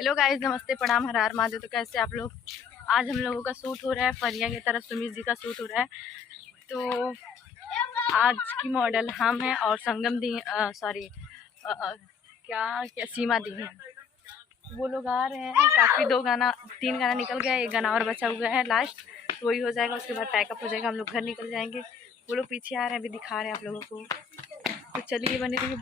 Hello guys, नमस्ते, प्रणाम, हर हर महादेव। तो कैसे आप लोग? आज हम लोगों का शूट हो रहा है फरिया की तरफ, सुमित जी का शूट हो रहा है। तो आज की मॉडल हम हैं और संगम दी क्या सीमा दी हैं। वो लोग आ रहे हैं, काफ़ी 3 गाना निकल गया, एक गाना और बचा हुआ है लास्ट, तो वही हो जाएगा। उसके बाद पैकअप हो जाएगा, हम लोग घर निकल जाएंगे। वो लोग पीछे आ रहे हैं, अभी दिखा रहे हैं आप लोगों को। तो चलिए बने रहिए।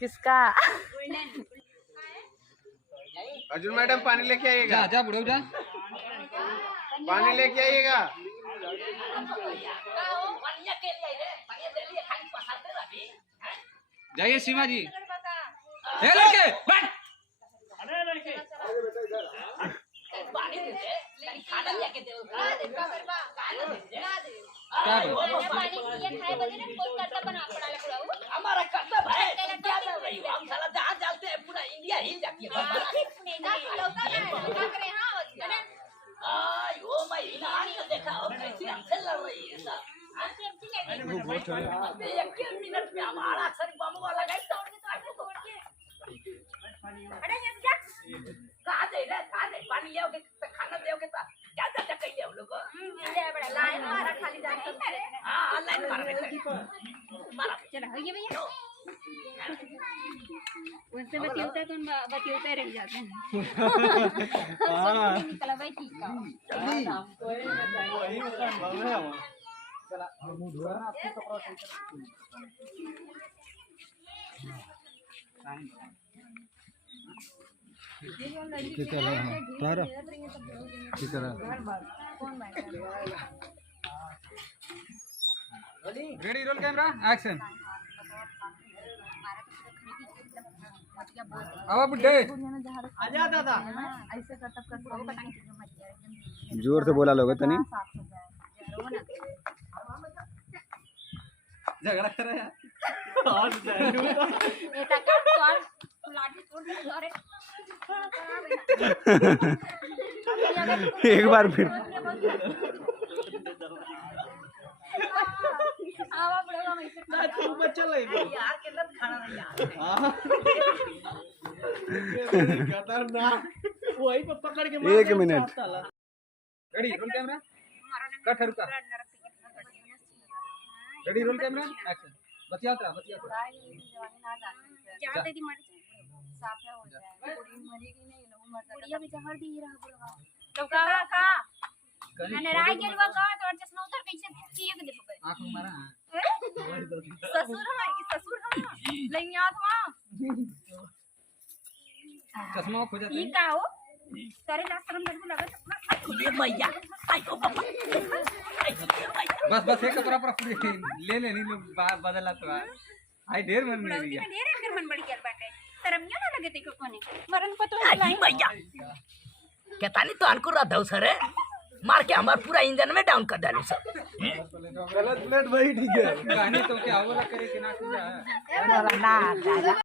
किसका? अर्जुन मैडम पानी लेके आइएगा। जा बुढ़ऊ जा, पानी लेके आइएगा। जाइए सीमा जी। लड़के बैठ। हमारा कर्तव्य है, क्या कर रही हो? हम साला जहाँ डालते हैं पूरा इंडिया हिल जाती है। ओ महिला देखा हो कैसी हमसे लड़ रही है सब। एक मिनट में हमारा सर बम वाला गए तोड़ के कहाँ दे पानी ले खाना दे क्या कहिए हम लोग को। लाइन मारा खाली जाके। हाँ लाइन मारा चला भैया उनसे बतियोते तो बतियोते रह जाते हैं। निकला भाई ठीक है। Ready, roll camera, action. अब बुड्ढे आजा दादा। ऐसे कर जोर से बोला लोगे तनी। झगड़ा कर रहा है। एक बार फिर वही पे पकड़ के 1 minute. Ready, roll camera, cut है, रुका। Ready, roll camera, action. बतियाता मैंने राय के लिए कहा तो चश्मा उतर कैसे चीज दे पकड़ आंख मारा। ससुर नहीं याद हुआ। चश्मा खो जाता ये है। का हो तेरे लास्ट शर्म लगा ये भैया आयो बाबा बस एक कपड़ा पर ले नहीं लोग बदला तो आई ढेर मन नहीं ढेर गया। कर मन बड़ी कर बाटे शर्मिया ना लगे देखो कोने मरन पतो नहीं भैया कहता नहीं तो अनकुर रहा सर मार के हमार पूरा इंजन में डाउन कर डालू सर। गलत प्लेट वही ठीक है। कहानी तो क्या होगा करे कि ना